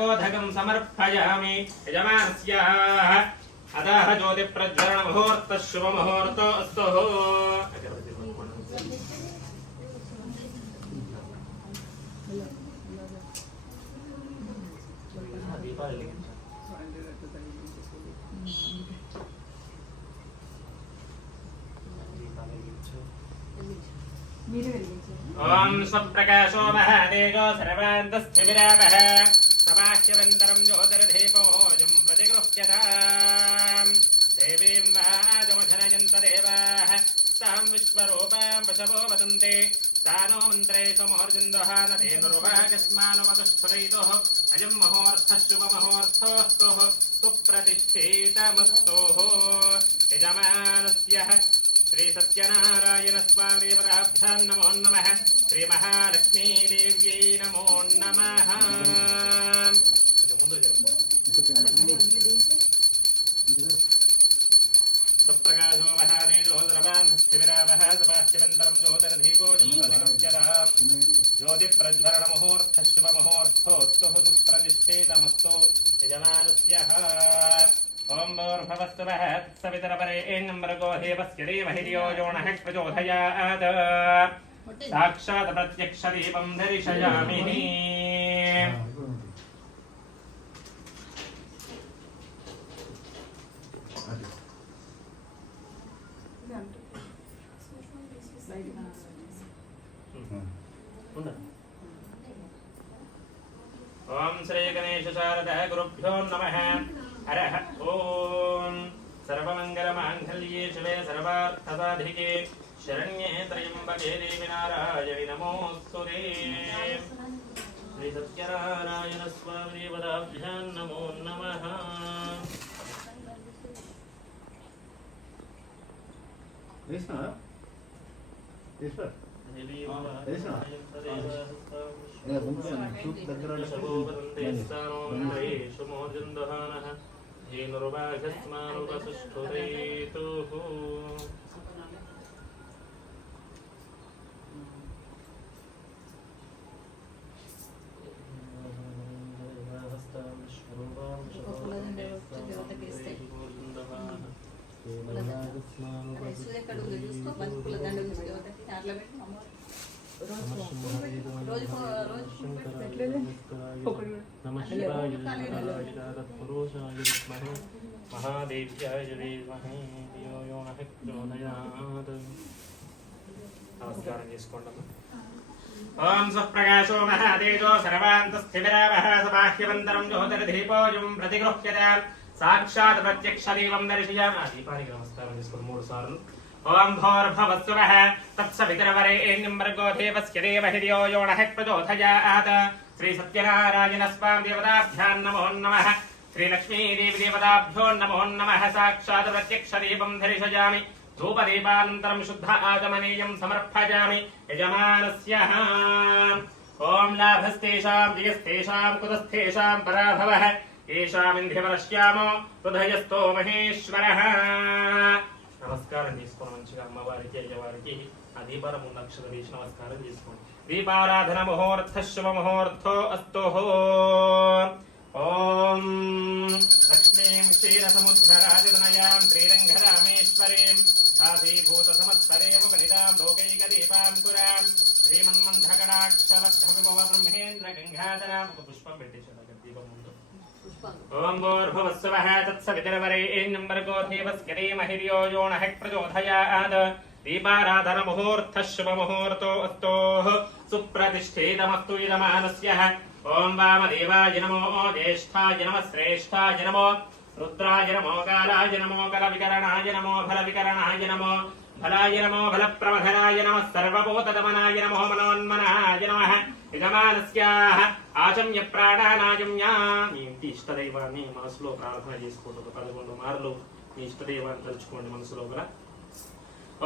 तकोधकम् समर्पयामि। यजमानस्याः। अतः ज्योतिप्रज्वलनमुहूर्तः शुभमुहूर्तो अस्तु ॐ स्वप्रकाशो महादेवो सर्वान्तस्थिविरामः ध्यानमत्यनन्तरं ज्योतिर्धीपोऽयं प्रतिगृह्यतां देवीं वाजमशनयन्त देवाः तां विश्वरूपां पशवो वदन्ते तानो मन्त्रे सुमुहर्जिन्दः न धेनुर्वाकस्मानुमतुष्फुरैतुः अयं महोऽर्थः शुभमहोऽर्थोऽस्तुः सुप्रतिष्ठितमस्तोः यजमानस्यः श्रीसत्यनारायणस्वामीवराभ्यां नमो नमः श्रीमहालक्ष्मीदेव्यै नमो नमः జ్యోతి ప్రజ్వలన ముహూర్త శుభ ముహూర్తోత్సు సుప్రతిష్ఠితమస్తు యజమానస్యః ఓం భూర్భవస్సు వః సవితరపరేణ్యం భర్గో దేవస్య ధీమహి ధియో యో నః ప్రచోదయాత్ సాక్షాత్ ప్రత్యక్ష దీపం దర్శయామి ఓం శ్రీ గణేశ శారద గురుభ్యో నమ హర ఓం సర్వమంగళమాంగళ్యే శివే సర్వార్థసాధికే శరణ్యే త్రయంబకే దేవి నారాయణి నమోస్తుతే శ్రీ సత్యనారాయణ స్వామి దేవతాభ్యాం నమో నమ వేసినా ఈశ్వర్ ఏ, ముందు చూపు దగ్గర ఎక్కడ ఉందో చూసుకో బంతి పూల దండ ఉంచి ఒకటి దాంట్లో పెట్టి అమ్మవారు రోజు రోజు ఒకటి నమ శివాయ తత్పురుషాయ విద్మహే మహాదేవ్యాయ ధీమహి ధియో యో నః ప్రచోదయాత్ నమస్కారం చేసుకోండి ఓం స్వప్రకాశో మహాదేజో సర్వాంతస్థివిరావః సబాహ్యవంతరం జ్యోతిర్దీపోజం ప్రతిగృహ్యత. సాక్షాత్ ప్రత్యక్ష దీపం దర్శయామి దీపానికి నమస్కారం చేసుకోండి మూడు సార్లు. ఓం భోర్భవస్వః తత్సవితరవరేణ్యం భర్గో దేవస్య ప్రచోదయాత్. శ్రీ సత్యనారాయణ స్వామి దేవతాభ్యాం నమో నమః. శ్రీ లక్ష్మీదేవి దేవతాభ్యో నమో నమః సాక్షాత్ ప్రత్యక్ష దీపం దర్శయామి ధూపదీపానంతరం శుద్ధ ఆగమనీయం సమర్పయామి యజమానస్య ఓం లాభస్తేషాం జయస్తేషాం కుతస్థేషాం పరాభవః ఏషామింధ్యపరశ్యామో హృదయస్థో మహేశ్వరः నమస్కారం తీసుకోండి మంచిగా అమ్మవారికి అయ్యవారికి ఆ దీపాల ముందు అక్షర వేసి నమస్కారం చేసుకోండి దీపారాధన ముహూర్త శుభ ముహూర్తో అస్తో राजतनयाम् श्रीरङ्गरामेश्वरीम् धासीभूतसमत्परेव वनिताम्, लोकैकदीपाम् कुराम् श्रीमन्मन्थकटाक्षलब्धविभवब्रह्मेन्द्रगङ्गाधरामुखपुष्पम् दीपमुण्डु ॐ भूर्भुवस्सवः तत्सवितरवरेण्यम्बर्गोधेवस्करीमहिर्यो यो प्रचोदयात् दीपाराधनमुहूर्तः शुभमुहूर्तोऽस्तोः सुप्रतिष्ठितमस्तु इदमानस्यः। ॐ वामदेवाय नमो, ज्येष्ठाय नमः, श्रेष्ठाय नमो। రుద్రాయ నమో కాలాయ నమో కల వికరణాయ నమో ఫల వికరణాయ నమో ఫలాయ నమో ఫల ప్రమధరాయ నమ సర్వభూతదమనాయ నమో మనోన్మనాయ నమ యజమానస్యాహ ఆచమ్య ప్రాణానాయమ్యా మీ ఇంటి ఇష్టదైవాన్ని మనసులో ప్రార్థన చేసుకోండి ఒక పదకొండు మార్లు మీ ఇష్టదైవాన్ని తలుచుకోండి మనసులో లోపల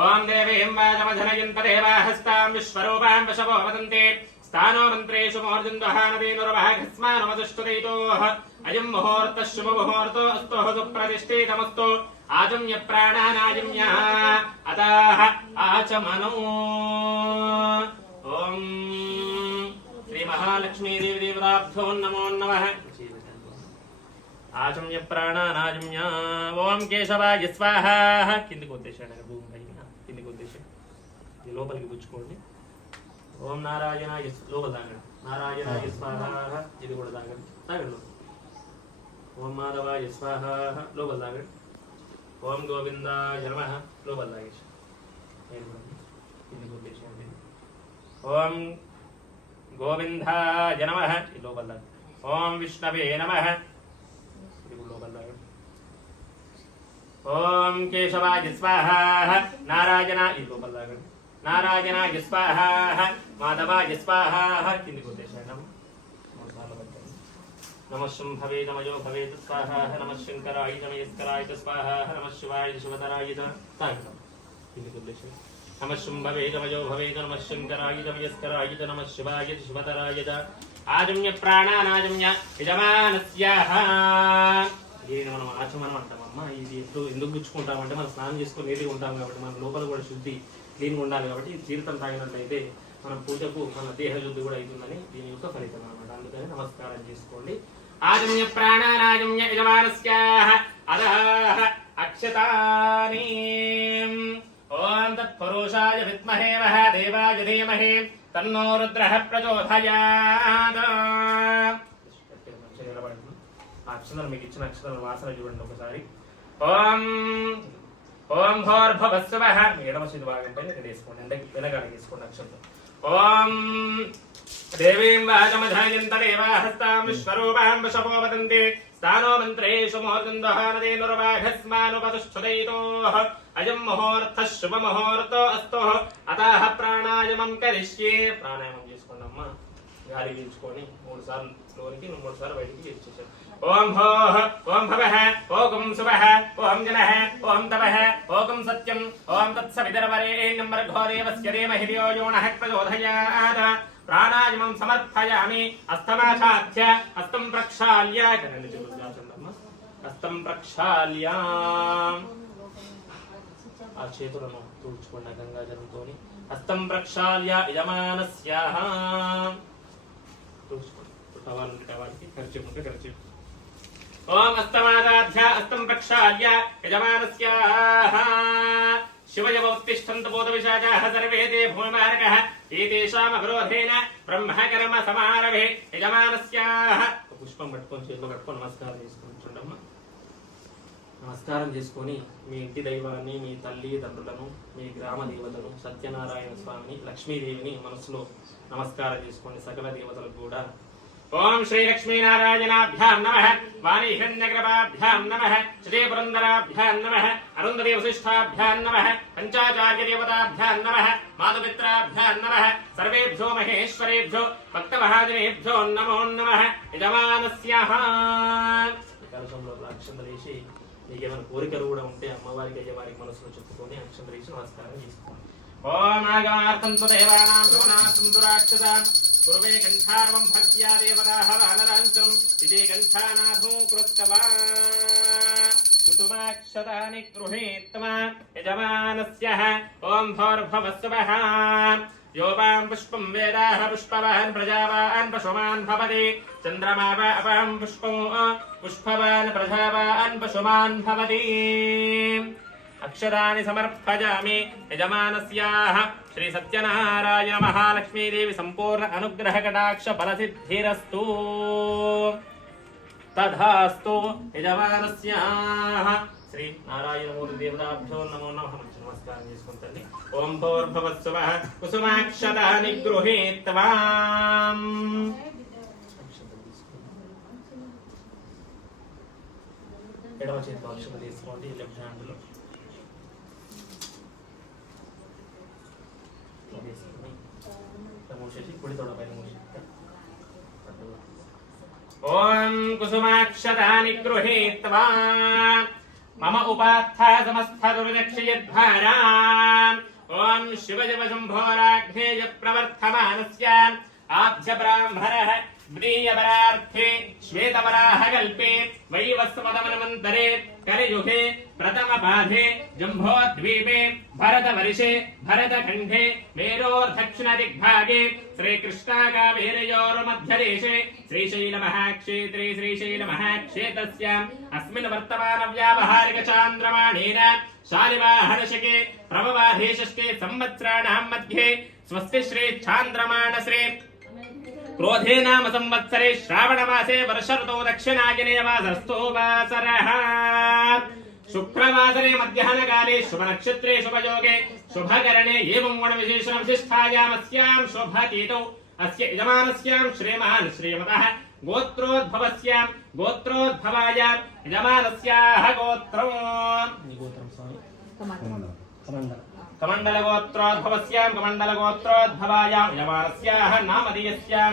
ఓం దేవీం వాజమధనయంత దేవాహస్తాం విశ్వరూపాం వశవో వదంతే. స్థానో మంత్రేషు మోర్జుందహానదీనుర్వహస్మానమదుష్టుదైతోః అయం ముహూర్తः శుభ ముహూర్తో అస్తోః సుప్రతిష్ఠితమస్తు ఆజమ్య ప్రాణానాజమ్య అతాహ ఆచమనో ఓం శ్రీ మహాలక్ష్మీదేవి దేవతాభ్యో నమో నమః ఆచమ్య ప్రాణానాజమ్య ఓం కేశవాయ స్వాహ కిందికి ఉద్దేశాడు ఆయన భూమి పైన కిందికి ఉద్దేశాడు ఇది లోపలికి పుచ్చుకోండి ఓం నారాయణాయ స్వ- లోపల తాగండి నారాయణాయ స్వాహ ఇది కూడా తాగండి తాగండి లోపల. ఓం మాధవాయ స్వాహ లోపల తాగండి ఓం గోవిందాయ నమ లోపల తాగేసి కిందికి ఉద్దేశండి ఓం గోవిందాయ నమ ఇది లోపల తాగండి ఓం విష్ణవే నమ ఇది కూడా లోపల తాగండి నారాయణ ఇది మాధవ తాగండి నారాయణాయ స్వాహ మాధవాయ స్వాహ కిందికి ఉద్దేశం మూడు నమయో భవేత్ స్వాహ నమ శంకరాయ నమయస్కరాయ చ స్వాహ నమ శివాయ శివతరాయ చ తాగండి. కిందికి ఉద్దేశం నమ నమయో భవేత్ నమ శంకరాయ నమయస్కరాయ చ నమ శివాయ శివతరాయ ఆజమ్య ప్రాణానాజమ్య యజమానస్యాహ. దీనిని మనం ఆచమనం అంటామమ్మా. ఇది ఎప్పుడు ఎందుకు గుచ్చుకుంటామంటే మనం స్నానం చేసుకుని నీటిగా ఉంటాం కాబట్టి మన లోపల కూడా శుద్ధి క్లీన్గా ఉండాలి కాబట్టి ఈ తీర్థం తాగినట్లయితే మన పూజకు మన దేహశుద్ధి కూడా అవుతుందని దీని యొక్క ఫలితం అనమాట అందుకని నమస్కారం చేసుకోండి. ఆజమ్య ప్రాణానాజమ్య యజమానస్యాహ అదః అక్షతాని. ఓం తత్పురుషాయ విద్మహే వహ దేవాయ ధీమహి తన్నో రుద్రః ప్రచోదయాత్. ఆ అక్షరాలు మీకు ఇచ్చిన అక్షరాలు వాసన చూడండి ఒకసారి. ఓం ఓం భోర్భవస్వ మీ ఎడమ చేతి భాగం పైన ఇక్కడ వేసుకోండి. అంటే వెనకాల వేసుకోండి అక్షరం. ఓం దేవీం వాచమధాయంతరేవాహస్తాం విశ్వరూపాం వశపో వదంతి. స్థానో మంత్రేషు ముహూర్తందహానదేనురవాఘస్మానుపతుష్ఠుదయితో అయం ముహూర్త శుభ ముహూర్తో అస్తో. అతాహ ప్రాణాయామం కరిష్యే. ప్రాణాయామం చేసుకోండి అమ్మ గాలి పీల్చుకొని మూడు సార్లు లోనికి మూడు సార్లు బయటికి చేసేసాం ఓం భోః ఓం భవః ఓం శుభః ఓం జనః ఓం తపః ఓం సత్యం ఓం తత్సవితరవరేణ్యం భర్గోదేవస్య ధీమహి ధియో యో నః ప్రచోదయాత్ ప్రాణాయామం సమర్పయామి అస్తమాచాధ్య హస్తం ప్రక్షాళ్య కదండి చేతులు చాచండమ్మా హస్తం ప్రక్షాళ్య ఆ చేతులను తూర్చుకున్న గంగా జలంతోని హస్తం ప్రక్షాళ్య యజమానస్యాహ తూర్చుకోండి టవాలంటే టవాలకి ఖర్చు ఉంటే ఖర్చు ఓం అస్తమాదాధ్య అస్తం ప్రక్షాళ్య యజమానస్యాహ. శివయవోత్తిష్టంత బోధవిశాచాః సర్వే తే భూమిమారకः ఏతేషామవరోధేన బ్రహ్మకర్మ సమారభే యజమానస్యాహ. పుష్పం పట్టుకొని చేతిలో పట్టుకొని నమస్కారం చేసుకొని నమస్కారం చేసుకొని మీ ఇంటి దైవాన్ని మీ తల్లి తండ్రులను మీ గ్రామ దేవతను సత్యనారాయణ స్వామిని లక్ష్మీదేవిని మనసులో నమస్కారం చేసుకోండి సకల దేవతలకు కూడా ఓం శ్రీ లక్ష్మీనారాయణాభ్యాం నమ వాణి హిరణ్యగ్రభాభ్యాం నమ శ్రీ పురందరాభ్యాం నమ అరుంధతి వశిష్టాభ్యాం నమ పంచాచార్య దేవతాభ్యాం నమ మాధుమిత్రాభ్యాం నమ సర్వేభ్యో మహేశ్వరేభ్యో భక్తమహాజనేభ్యో నమో నమ యజమానస్యాహ. కలశంలో అక్షంతలేసి మీకు ఏమైనా కోరికలు కూడా ఉంటే అమ్మవారికి అయ్యవారికి మనసులో చెప్పుకొని అక్షంతలేసి నమస్కారం చేసుకోండి ఓం ఆగమార్థం తు దేవానాం భవనార్థం पूर्वे गण्ठारवं भक्त्या देवताः वानरान्तरम् इति गण्ठानाथो कृत्तवा कुसुमाक्षतानि गृहीत्वा यजमानस्यः ॐ भोर्भवस्वः यो वाम् पुष्पम् वेदाः पुष्पवान् प्रजावान् पशुमान् भवति। चन्द्रमाव वा अपाम् पुष्पो, पुष्पवान् प्रजावान् पशुमान् भवति। अक्षराणि समर्पयामि यजमानस्याः శ్రీ సత్యనారాయణ మహాలక్ష్మీదేవి సంపూర్ణ అనుగ్రహ కటాక్ష ఫలసిద్ధిరస్తు. తథాస్తు యజమానస్యాహ. శ్రీ నారాయణమూర్తి దేవతాభ్యో నమో నమః. మంచి నమస్కారం చేసుకుంటండి ఓం భోర్భవత్సవ కుసుమాక్షతాని నిగృహీత్వాం. ఎడవ చేతిలో అక్షరం తీసుకోండి లెఫ్ట్ హ్యాండ్లో. शतानि गृहीत्वा। मम उपात्था प्रवर्तम ॐ शिवजव शम्भोराग्नेय प्रवर्धमानस्य आभ्यब्राह्मणः ब्रीयपरार्थे श्वेतपराः कल्पे वैवस्वतमनमन्तरे कलियुगे प्रथमपाधे जम्भोद्वीपे, भरतवर्षे, भरतखण्डे मेरोर्दक्षिणदिग्भागे श्रीकृष्णाकावेरयोर्मध्यदेशे श्रीशैलमहाक्षेत्रे श्रीशैलमहाक्षेत्रस्याम् अस्मिन् वर्तमानव्यावहारिकचान्द्रमाणेन शालिवाहनशके प्रभवाधेशस्ते संवत्सराणां मध्ये स्वस्ति श्री चान्द्रमाणश्री क्रोधे नाम संवत्सरे, श्रावणमासे वर्षऋतौ दक्षिणायने वासस्थो वासरः। शुक्रवासरे मध्याह्नकाले शुभनक्षत्रे शुभयोगे शुभकरणे एवं विशिष्टायामस्यां शुभतीतौ अस्य यजमानस्यां श्रीमान् श्रीमतः गोत्रोद्भवस्यां गोत्रोद्भवायां यजमानस्याः गोत्रम् गोत्रं स्वामी कमण्डल। कमण्डलगोत्रोद्भवस्यां कमण्डलगोत्रोद्भवायां यजमानस्याः नामधेयस्यां।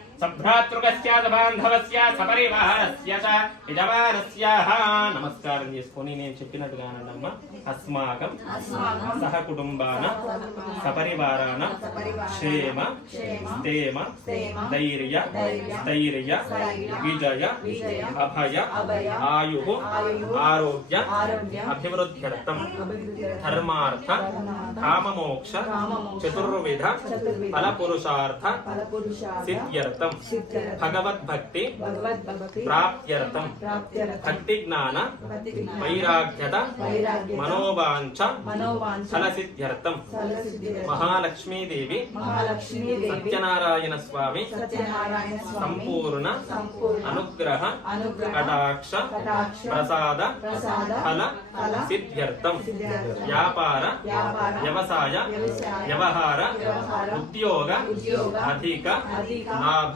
సభ్రాతృకస్య బాంధవస్య సపరివారస్య నమస్కారం చేసుకొని నేను చెప్పినట్టుగా అనండమ్మ అస్మాకం సహ కుటుంబాన సపరివారాన క్షేమ స్థేమ ధైర్య స్థైర్య విజయ అభయ ఆయు ఆరోగ్య అభివృద్ధ్యర్థం ధర్మార్థ కామమోక్ష చతుర్విధ ఫల పురుషార్థ సిద్ధ్యర్థం భగవద్భక్తి ప్రాప్త్యర్థం. భక్తి జ్ఞాన వైరాగ్యత మనోవాంఛ ఫల సిద్ధ్యర్థం మహాలక్ష్మీదేవి సత్యనారాయణ స్వామి సంపూర్ణ అనుగ్రహ కటాక్ష ప్రసాద ఫల సిద్ధ్యర్థం. వ్యాపార వ్యవసాయ వ్యవహార ఉద్యోగ అధిక. లాభ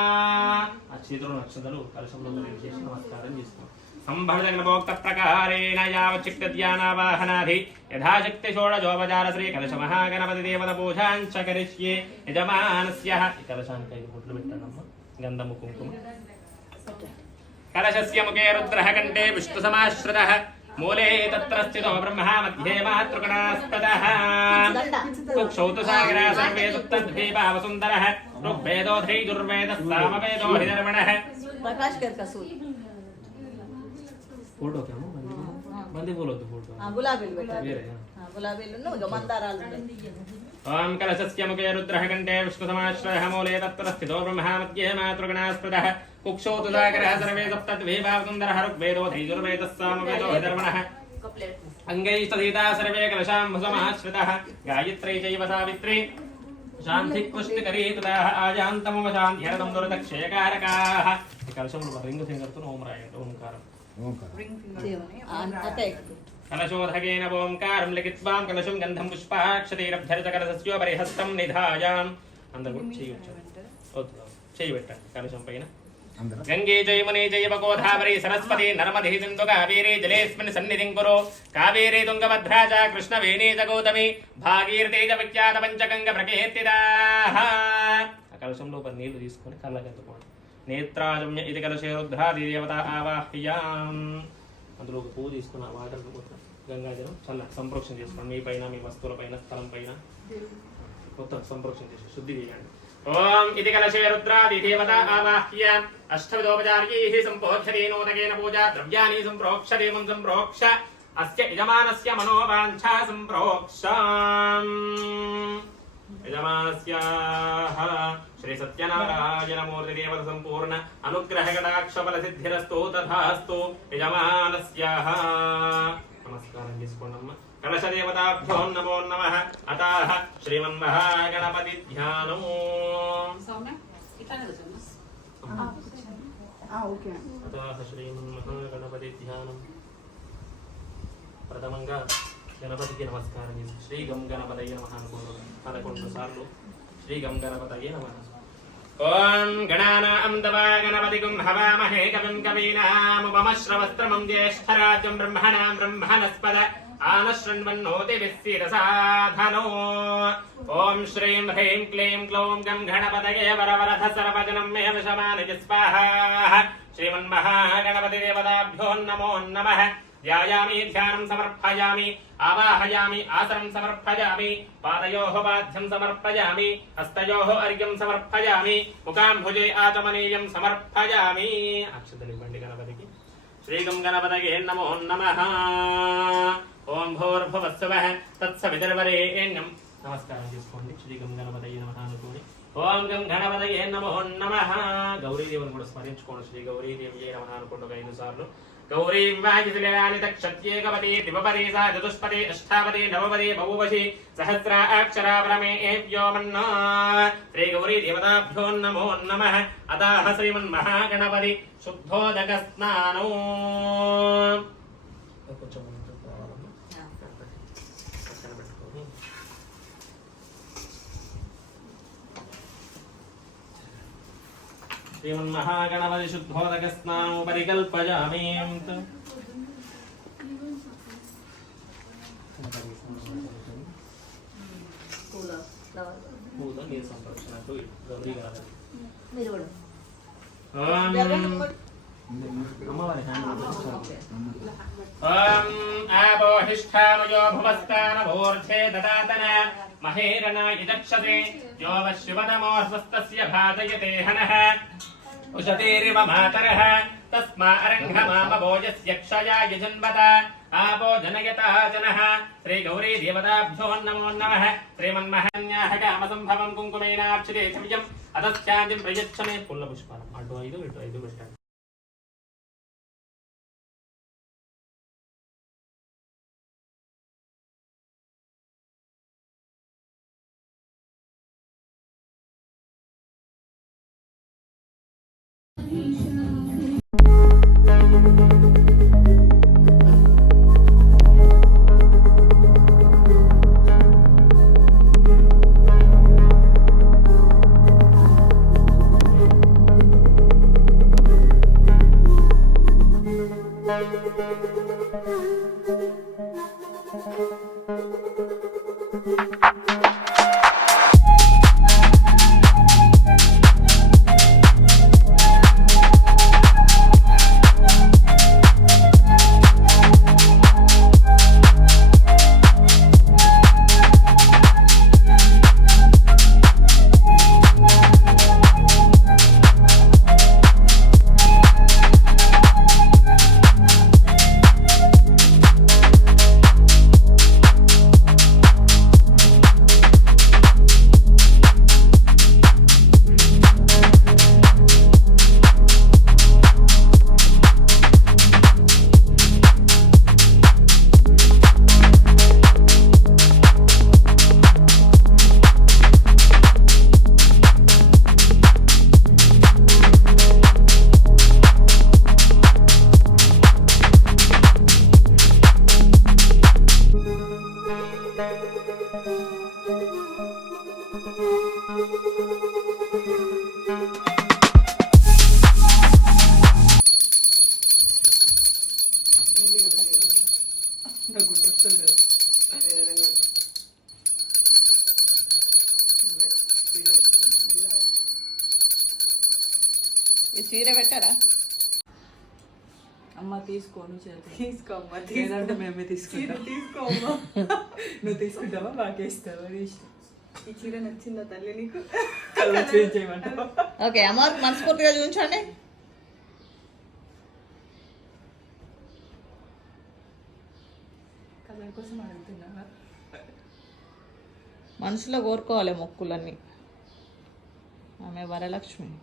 ఆ చేతులు నక్షత్రాలు కలశంలో చేసి నమస్కారం చేస్తాం. సంభళజనభోక్త ప్రకారేణ యావచిక్తధ్యానావాహనాధి యథాశక్తి షోడజోపచార శ్రీ కలశ మహాగణపతి దేవత పూజాంచ కరిష్యే. యజమానస్య. ఈ కలశానికి ఐదు బొట్లు పెట్టండమ్మా. గంధము కుంకుమ. కలశస్య ముఖే రుద్రः కంఠే విష్ణుసమాశ్రితः మూలే తత్ర స్థితో బ్రహ్మ మధ్యే మాతృగణాస్తదः కుక్షౌతు సాగరా సర్వే సుప్తద్వీపావసుందరः तो वेदो धै दुर्वेद सामवेदो कलशस्य मुखे रुद्रः कण्ठे तत्र स्थितो ब्रह्मा मध्ये कुक्षो तुदाकरः सर्वे सप्तद्वैभावसुन्दरः ऋग्वेदो धैर्वेदः सामवेदो हिधर्मणः अङ्गैस्तथीता सर्वे कलशाम्भुसमाश्रितः। गायत्री चैव सावित्री। శాంతి కలశములు రింగ్ ఫింగర్తో ఓం రాయండి ఓంకారం కలశోధకేన ఓంకారం లిఖిత్వాం కలశం గంధం పుష్పాక్షతైరభ్యర్త కలశస్యోపరిహస్తం నిధాయాం అందరూ చేయొచ్చు చేయబెట్టండి కలశం పైన గంగే జయమునే జయవ గోదావరి సరస్వతి నర్మదే సింధు కావేరీ జలేస్మిన్ సన్నిధిం కురు. కావేరీ తుంగభద్రా చ కృష్ణ వేణీ చ గౌతమి. భాగీరథే చ విఖ్యాత పంచగంగ ప్రకీర్తితాః ఆ కలశంలో ఒక నీళ్ళు తీసుకొని కళ్ళకెత్తుకోండి. నేత్రాజమ్య ఇది కలశే రుద్రాది దేవత ఆవాహ్యాం. అందులో ఒక పువ్వు తీసుకున్న వాటర్ గంగాజలం చల్ల సంప్రోక్షణ చేసుకోండి. మీ పైన మీ వస్తువుల పైన స్థలం పైన. మొత్తం సంప్రోక్షణ చేసి శుద్ధి చేయండి. ఓం ఇది కలశే రుద్రాది దేవత ఆవాహ్య. అష్టవిధోపచార్యైః సంపోక్షతే నూతకేన పూజా ద్రవ్యాని సంప్రోక్షతే ముం సంప్రోక్ష. అస్య యజమానస్య మనోవాంఛా సంప్రోక్ష. యజమానస్యాః శ్రీ సత్యనారాయణమూర్తి దేవత సంపూర్ణ అనుగ్రహ కటాక్ష ఫల సిద్ధిరస్తు తథాస్తు. యజమానస్యాః. నమస్కారం చేసుకోండమ్మా కలశ దేవతాభ్యో నమో నమ. అతాః శ్రీమన్మహాగణపతి ధ్యానము ధ్యానం ప్రథమంగా గణపతికి నమస్కారం చేసి శ్రీ గం గణపతయ్య నమ పదకొండు సార్లు శ్రీ గం గణపతయ్య నమ ఓం గణానాం దవా గణపతిగుం హవామహే కవిం కవీనాముపమశ్రవస్త్రమం జ్యేష్ఠరాజ్యం బ్రహ్మణాం బ్రహ్మణస్పద आनशृण्वन्नोति विस्सीरसाधनो ॐ श्रीं ह्रीं क्लीं क्लौं गं गणपतये वरवरथ सर्वजनं मे विषमानय स्वाहा श्रीमन्महागणपतिदेवताभ्यो नमो नमः। ध्यायामि, ध्यानं समर्पयामि, आवाहयामि, आसनं समर्पयामि, पादयोः बाध्यं समर्पयामि, हस्तयोः अर्घ्यं समर्पयामि मुकाम्भुजे आचमनीयं समर्पयामि। अक्षतलिपण्डि गणपतिः श्रीगं गणपतये नमो नमः। ఓం భోర్భవత్సవ తత్సవితర్వరేణ్యం నమస్కారం చేసుకోండి. శ్రీగం గణపతయ్య నమ అనుకోని. ఓం గం గణపతయే నమో నమ. గౌరీదేవిని కూడా స్మరించుకోండి. శ్రీ గౌరీదేవి నమ అనుకోండి ఒక ఐదు సార్లు. గౌరీ వివాహితులని తక్షత్యేకపతి దివపతి సా చతుష్పతి అష్టాపతి నవపతి బహువశి సహస్ర అక్షరా పరమే వ్యోమన్నా శ్రీ గౌరీ దేవతాభ్యో నమో నమ. అదాహ శ్రీమన్మహాగణపతి శుద్ధోదక స్నానో కొంచెం ముందుకు రావాలమ్మా. పక్కన పెట్టుకొని శ్రీమన్మహాగణపతి శుద్ధోదక స్నానం పరికల్పయామి పూల ఫ్లవర్ పూత నీరు సంరక్షణకు గౌరీ గణపతి మీరు కూడా ఓం అమ్మవారి హ్యాండ్ ఓం ఆపోహిష్టామయో భువస్థానమూర్ధే దదాతన. మహేరనాయ చక్షసే యో వశివతమోస్వస్తస్య భాతయతే హనః. ఉషతేరివ మాతరः తస్మా అరంఘమామభోజస్య క్షయాయ జన్మత ఆపో జనయతా జనः శ్రీగౌరీ దేవతాభ్యో నమో నమः శ్రీమన్మహన్యాహ కామసంభవం కుంకుమేనార్చితే చవ్యం అతశ్చాంతిం ప్రయచ్చమే పుల్ల పుష్పాలం అటు ఐదు ఇటు ఐదు పెట్టండి ఈ చీర పెట్టారా అమ్మ తీసుకోను చేతి తీసుకోమ్మా లేదంటే మేమే తీసుకుంటాం తీసుకోమ్మా నువ్వు తీసుకుంటావా బాగా ఇస్తావా ఈ చీర నచ్చిందా తల్లి నీకు ఓకే అమ్మవారికి మనస్ఫూర్తిగా చూపించండి మనసులో కోరుకోవాలి మొక్కులన్నీ. ఆమె వరలక్ష్మి.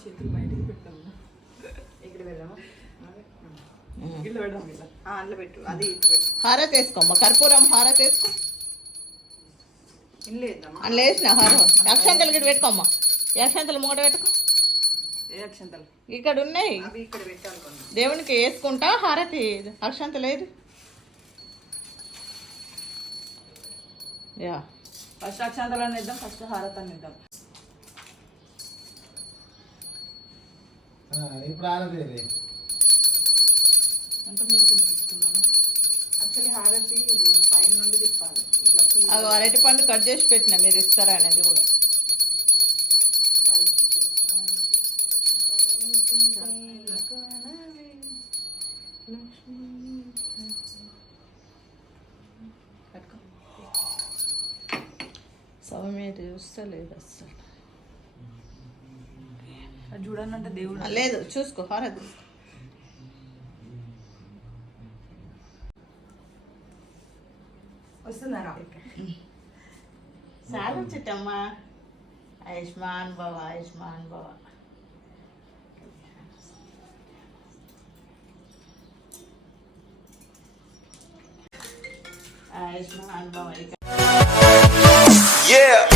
చేతులు బయటికి పెట్టాము ఇక్కడ పెడదాం ఆ, అందులో పెట్టు. అది ఇటు పెట్టు. హారతి వేసుకోమ్మ కర్పూరం హారతి వేసుకో. అందులో వేసిన హారం. అక్షంతలు ఇక్కడ పెట్టుకోమ్మ అక్షంతలు ముంగట పెట్టుకో. అక్షంతలు ఇక్కడ ఉన్నాయి. దేవునికి వేసుకుంటా హారతి అక్షంత లేదు యా. ఫస్ట్ అక్షంతలను ఇద్దాం ఫస్ట్ హారతాన్ని ఇద్దాం ఇప్పుడు అంత తీసుకున్నాను యాక్చువల్లీ హారతి పైన నుండి తిప్పాలి. ఇట్లా అరటి పండు కట్ చేసి పెట్టిన మీరు ఇస్తారా అనేది కూడా. సౌమ్య చూస్తలేదు అస్సలు అంటే దేవుడు లేదు చూసుకో హారతి వస్తున్నారా చాలు చిట్టమ్మా ఆయుష్మాన్ భవ ఆయుష్మాన్ భవ ఆయుష్మాన్ ఇక. Yeah.